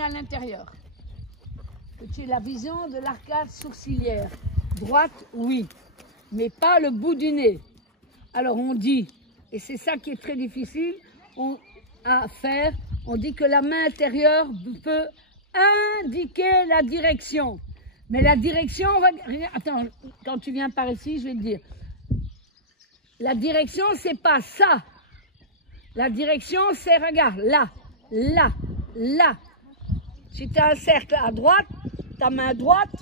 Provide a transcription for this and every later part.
nez à l'intérieur. Que tu aies la vision de l'arcade sourcilière. Droite, oui, mais pas le bout du nez. Alors on dit, et c'est ça qui est très difficile à faire, on dit que la main intérieure peut indiquer la direction. Mais la direction, attends, quand tu viens par ici, je vais te dire. La direction, c'est pas ça. La direction, c'est, regarde, là, là, là. Si tu as un cercle à droite, ta main droite,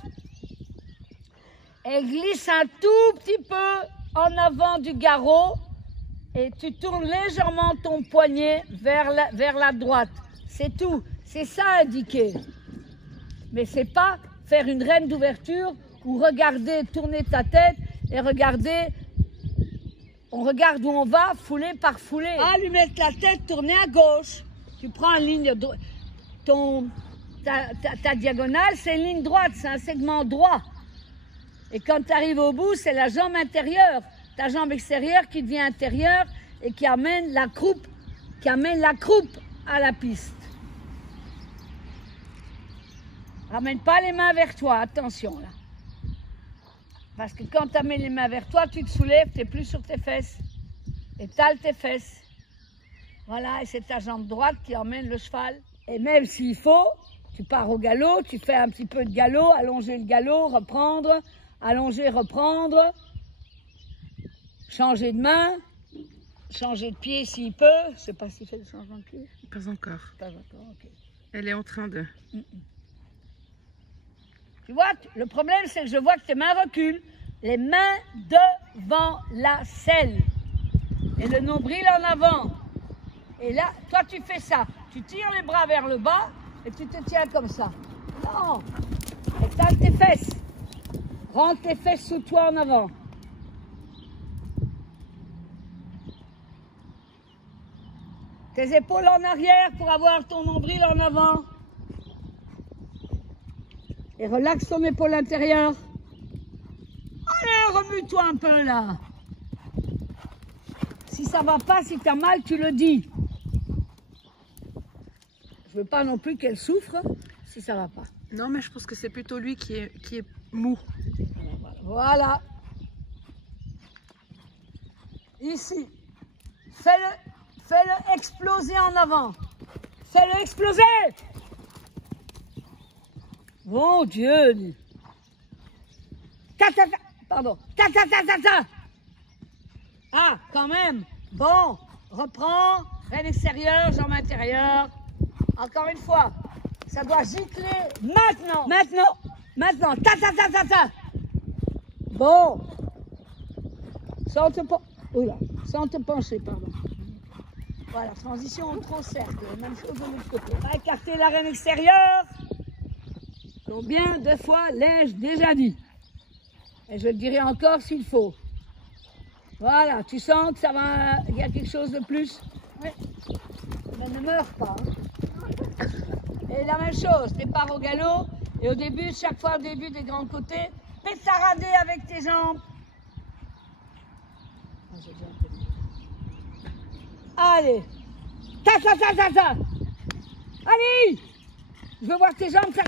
elle glisse un tout petit peu en avant du garrot et tu tournes légèrement ton poignet vers la droite. C'est tout. C'est ça indiqué. Mais c'est pas faire une reine d'ouverture ou regarder, tourner ta tête et regarder. On regarde où on va, foulée par foulée. Ah, lui mettre la tête tournée à gauche. Tu prends une ligne droite. Ta diagonale, c'est une ligne droite, c'est un segment droit. Et quand tu arrives au bout, c'est la jambe intérieure. Ta jambe extérieure qui devient intérieure et qui amène la croupe à la piste. Ramène pas les mains vers toi, attention là. Parce que quand tu amènes les mains vers toi, tu te soulèves, tu n'es plus sur tes fesses. Étale tes fesses. Voilà, et c'est ta jambe droite qui emmène le cheval. Et même s'il faut, tu pars au galop, tu fais un petit peu de galop, allonger le galop, reprendre, allonger, reprendre, changer de main, changer de pied s'il peut. Je ne sais pas s'il fait le changement de pied. Pas encore. Pas encore, ok. Elle est en train de... Tu vois, le problème, c'est que je vois que tes mains reculent. Les mains devant la selle. Et le nombril en avant. Et là, toi, tu fais ça. Tu tires les bras vers le bas et tu te tiens comme ça. Non. Étale tes fesses. Rentre tes fesses sous toi en avant. Tes épaules en arrière pour avoir ton nombril en avant. Et relaxe ton épaule intérieure. Allez, remue-toi un peu là. Si ça va pas, si tu as mal, tu le dis. Je veux pas non plus qu'elle souffre si ça va pas. Non, mais je pense que c'est plutôt lui qui est mou. Voilà. Ici. Fais-le exploser en avant. Fais-le exploser. Mon Dieu! Pardon. Ah, quand même. Bon, reprends. Reine extérieure, jambe intérieure. Encore une fois. Ça doit gicler maintenant. Maintenant. Bon. Sans te pencher, pardon. Voilà, transition entre cercle. Même chose de l'autre côté. On va écarter la reine extérieure. Combien de fois l'ai-je déjà dit? Et je le dirai encore s'il faut. Voilà, tu sens que ça va, il y a quelque chose de plus? Oui. Mais ne meurs pas. Hein. Et la même chose, départ au galop, et au début, chaque fois au début des grands côtés, pétarader avec tes jambes. Allez. Ta. Allez. Je veux voir tes jambes, ta.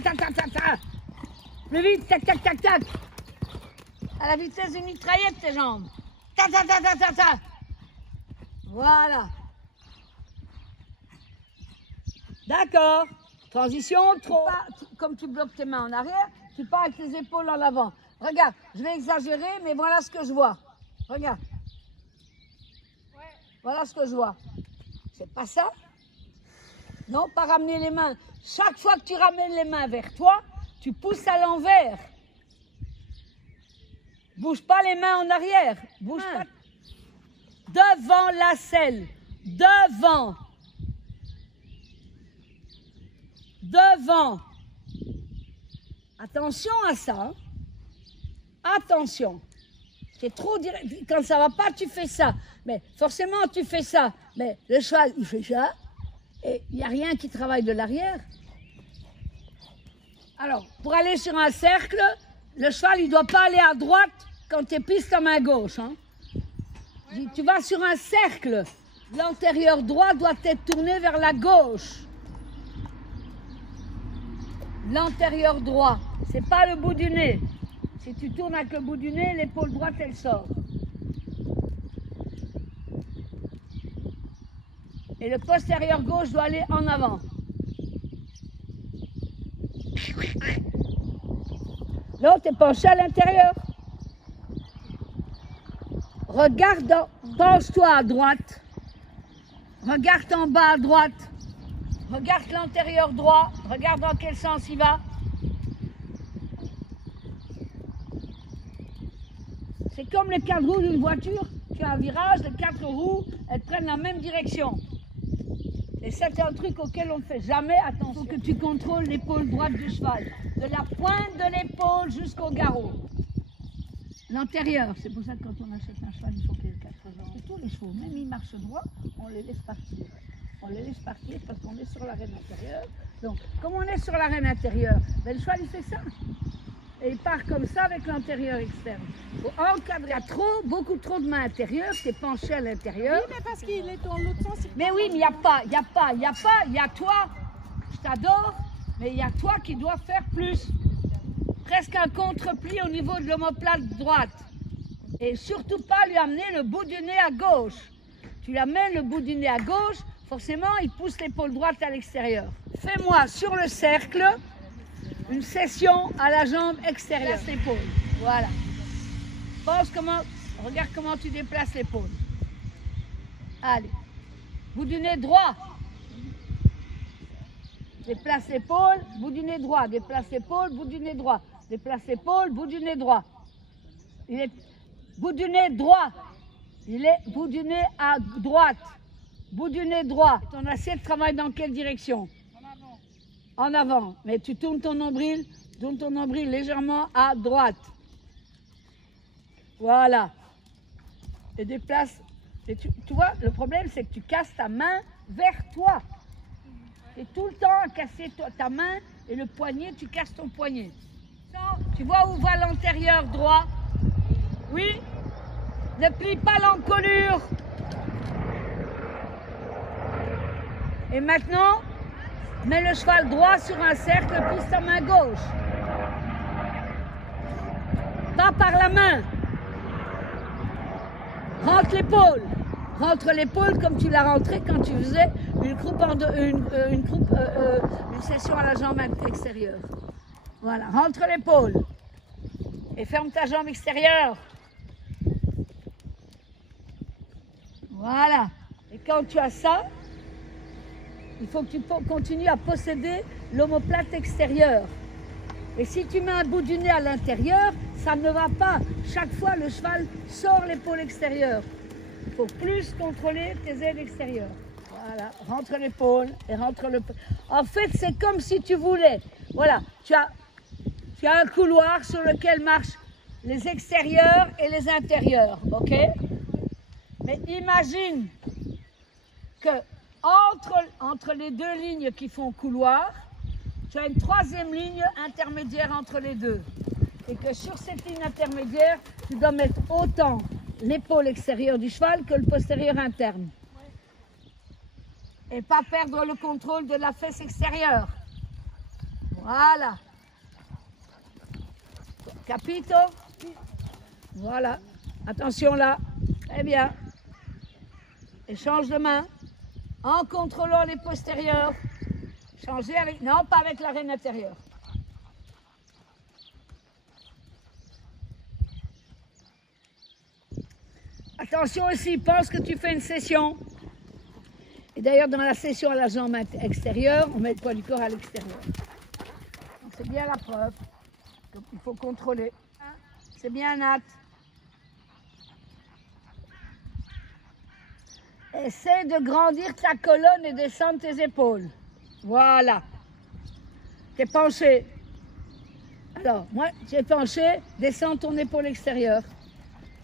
Plus vite, tac. À la vitesse d'une mitraillette, tes jambes. Ta. Voilà. D'accord. Transition, trop. Comme tu bloques tes mains en arrière, tu pars avec les épaules en avant. Regarde, je vais exagérer, mais voilà ce que je vois. Regarde. Voilà ce que je vois. C'est pas ça? Non, pas ramener les mains. Chaque fois que tu ramènes les mains vers toi, tu pousses à l'envers. Bouge pas les mains en arrière. Bouge pas. Devant la selle. Devant. Attention à ça. Hein. Attention. C'est trop direct. Quand ça va pas, tu fais ça. Mais forcément, tu fais ça. Mais le cheval, il fait ça. Et il n'y a rien qui travaille de l'arrière. Alors, pour aller sur un cercle, le cheval, il ne doit pas aller à droite quand tu es piste à main gauche. Hein. Tu vas sur un cercle, l'antérieur droit doit être tourné vers la gauche. l'antérieur droit. C'est pas le bout du nez. Si tu tournes avec le bout du nez, l'épaule droite, elle sort. Et le postérieur gauche doit aller en avant. L'autre est penché à l'intérieur. Regarde, penche-toi à droite. Regarde en bas à droite. Regarde l'antérieur droit. Regarde dans quel sens il va. C'est comme les quatre roues d'une voiture. Tu as un virage, les quatre roues, elles prennent la même direction. Et c'est un truc auquel on ne fait jamais attention. Il faut que tu contrôles l'épaule droite du cheval. De la pointe de l'épaule jusqu'au garrot. L'antérieur, c'est pour ça que quand on achète un cheval, il faut qu'il ait 4 ans. Et tous les chevaux, même ils marchent droit, on les laisse partir. On les laisse partir parce qu'on est sur l'arène intérieure. Donc, comme on est sur l'arène intérieure, ben, le cheval il fait ça. Et il part comme ça avec l'antérieur externe. Il faut encadrer. Il y a beaucoup trop de mains intérieures, c'est penché à l'intérieur. Oui, mais parce qu'il est dans l'autre sens. Mais oui, mais il n'y a pas, il y a toi, je t'adore, mais il y a toi qui dois faire plus. Presque un contre-pli au niveau de l'omoplate droite. Et surtout pas lui amener le bout du nez à gauche. Tu lui amènes le bout du nez à gauche, forcément il pousse l'épaule droite à l'extérieur. Fais-moi sur le cercle une session à la jambe extérieure. Place l'épaule, voilà. Regarde comment tu déplaces l'épaule. Allez, bout du nez droit. Déplace l'épaule, bout du nez droit. Déplace l'épaule, bout du nez droit. Déplace l'épaule, bout du nez droit. Il est bout du nez droit. Il est bout du nez à droite. Bout du nez droit. Ton assiette travaille dans quelle direction? En avant. Mais tu tournes ton nombril légèrement à droite. Voilà. Et déplace. Et tu vois, le problème, c'est que tu casses ta main vers toi. Tu es tout le temps à casser ta main et le poignet, tu casses ton poignet. Tu vois où va l'antérieur droit? Oui? Ne plie pas l'encolure. Et maintenant, mets le cheval droit sur un cercle, pisse ta main gauche. Pas par la main. Rentre l'épaule. Rentre l'épaule comme tu l'as rentré quand tu faisais une session à la jambe extérieure. Voilà, rentre l'épaule. Et ferme ta jambe extérieure. Voilà. Et quand tu as ça, il faut que tu continues à posséder l'omoplate extérieure. Et si tu mets un bout du nez à l'intérieur, ça ne va pas. Chaque fois, le cheval sort l'épaule extérieure. Il faut plus contrôler tes ailes extérieures. Voilà, rentre l'épaule et rentre le... En fait, c'est comme si tu voulais. Voilà, tu as un couloir sur lequel marchent les extérieurs et les intérieurs, ok? Mais imagine que entre les deux lignes qui font couloir, tu as une troisième ligne intermédiaire entre les deux. Et que sur cette ligne intermédiaire, tu dois mettre autant l'épaule extérieure du cheval que le postérieur interne. Et pas perdre le contrôle de la fesse extérieure. Voilà. Capito? Voilà. Attention là. Très bien. Et change de main. En contrôlant les postérieurs. Changer avec... Non, pas avec la reine intérieure. Attention aussi, pense que tu fais une session. Et d'ailleurs, dans la session à la jambe extérieure, on met le poids du corps à l'extérieur. C'est bien la preuve. Il faut contrôler. C'est bien, Nat. Essaie de grandir ta colonne et descendre tes épaules. Voilà. Tu es penché. Alors, moi, tu es penché, descends ton épaule extérieure.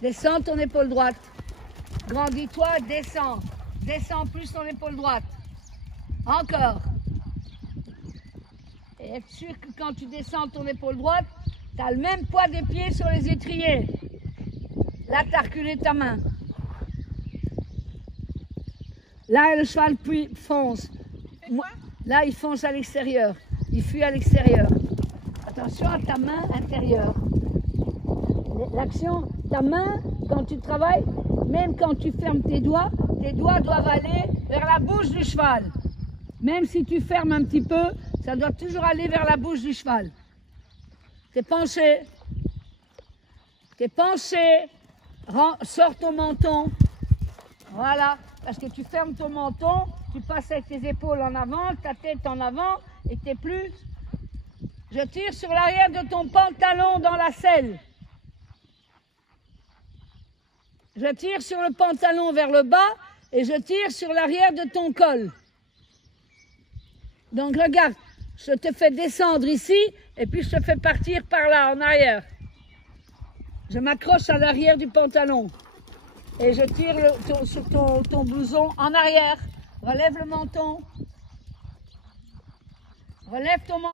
Descends ton épaule droite. Grandis-toi, descends. Descends plus ton épaule droite. Encore. Et être sûr que quand tu descends ton épaule droite, tu as le même poids des pieds sur les étriers. Là, tu as reculé ta main. Là, le cheval fonce. Là, il fonce à l'extérieur. il fuit à l'extérieur. Attention à ta main intérieure. L'action, ta main, quand tu travailles, même quand tu fermes tes doigts doivent aller vers la bouche du cheval. Même si tu fermes un petit peu, ça doit toujours aller vers la bouche du cheval. T'es penché. T'es penché. Sors ton menton. Voilà. Parce que tu fermes ton menton, tu passes avec tes épaules en avant, ta tête en avant, et t'es plus. Je tire sur l'arrière de ton pantalon dans la selle. Je tire sur le pantalon vers le bas et je tire sur l'arrière de ton col. Donc regarde, je te fais descendre ici et puis je te fais partir par là, en arrière. Je m'accroche à l'arrière du pantalon et je tire sur ton blouson en arrière. Relève le menton. Relève ton menton.